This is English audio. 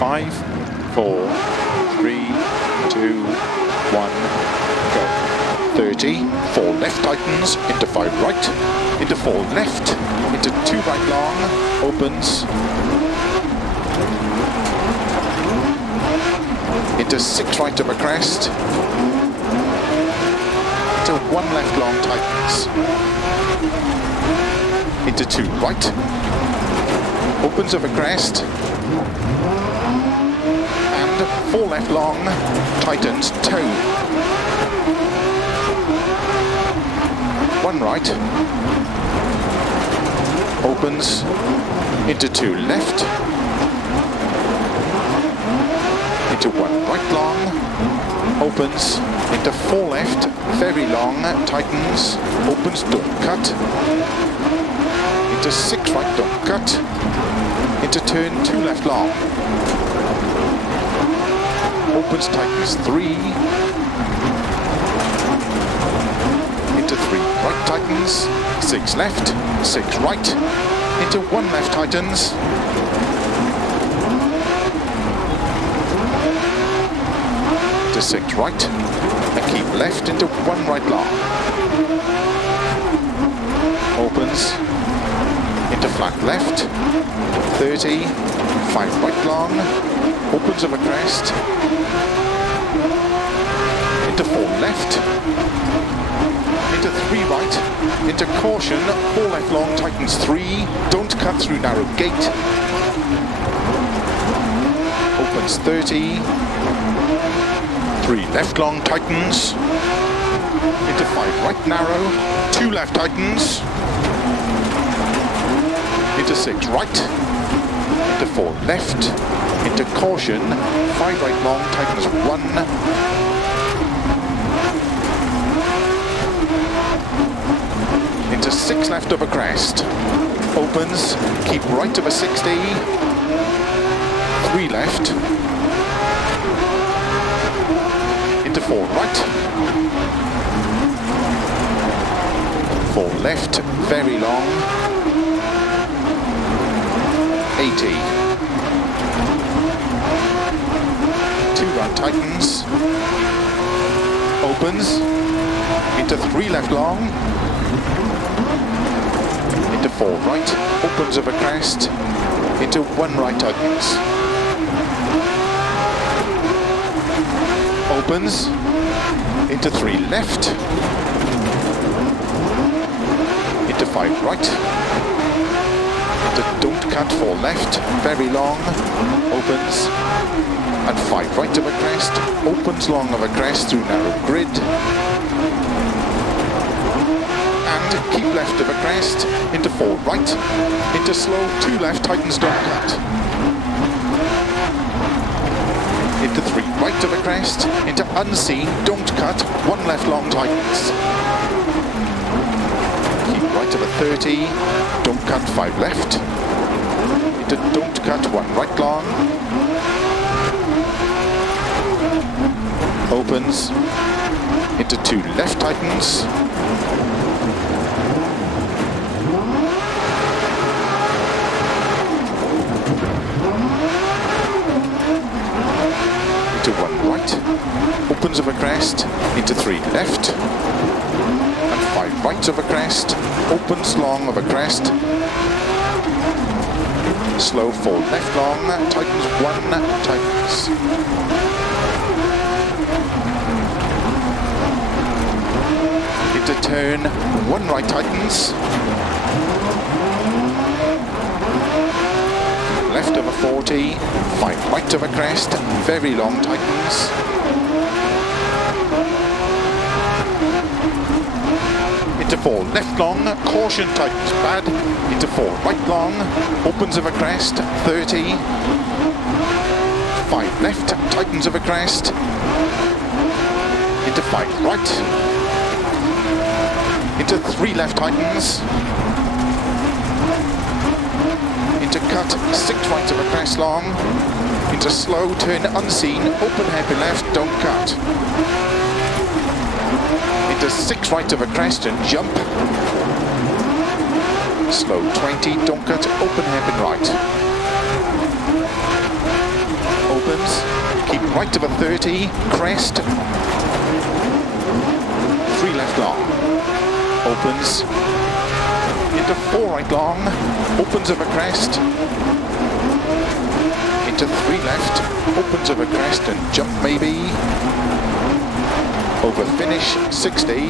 5, 4, 3, 2, 1, go. 30, 4 left tightens, into 5 right, into 4 left, into 2 right long, opens, into 6 right over crest, into 1 left long tightens, into 2 right, opens over crest, and 4 left long, tightens, toe. 1 right, opens, into 2 left, into 1 right long, opens, into 4 left, very long, tightens, opens, don't cut, into 6 right, don't cut, into turn 2 left long, opens, tightens 3, into 3 right tightens, 6 left, 6 right, into 1 left tightens, into 6 right, and keep left into 1 right long, opens, into flat left, 30, 5 right long, opens over crest, into 4 left, into 3 right, into caution, 4 left long, tightens 3, don't cut through narrow gate, opens 30, 3 left long, tightens, into 5 right narrow, 2 left tightens, into 6 right, into 4 left, into caution, 5 right long, tightens 1, into 6 left over crest, opens, keep right over 60, 3 left, into 4 right, 4 left, very long, 80, 2 right tightens, opens, into 3 left long, into 4 right, opens over crest, into 1 right tightens, opens, into 3 left, into 5 right, into don't cut 4 left, very long, opens, and 5 right over crest, opens long over crest through narrow grid, and keep left over crest, into 4 right, into slow, 2 left, tightens, don't cut, into 3 right over crest, into unseen, don't cut, 1 left long, tightens, keep right over 30, don't cut, 5 left, into don't cut, 1 right long, opens, into 2 left tightens, into 1 right, opens over crest, into 3 left, and 5 right over crest, opens long over crest, slow 4 left long, tightens 1, tightens, into turn 1 right tightens, left over 40, 5 right over crest, very long tightens, into 4 left long, caution tightens bad, into 4 right long, opens over crest, 30, 5 left, tightens over crest, into 5 right, into 3 left tightens, into cut, 6 right over crest long, into slow, turn unseen, open hairpin left, don't cut, into 6 right over crest and jump, slow 20, don't cut, open hairpin right, right of a 30, crest, 3 left long, opens, into 4 right long, opens of a crest, into 3 left, opens of a crest and jump maybe, over finish 60,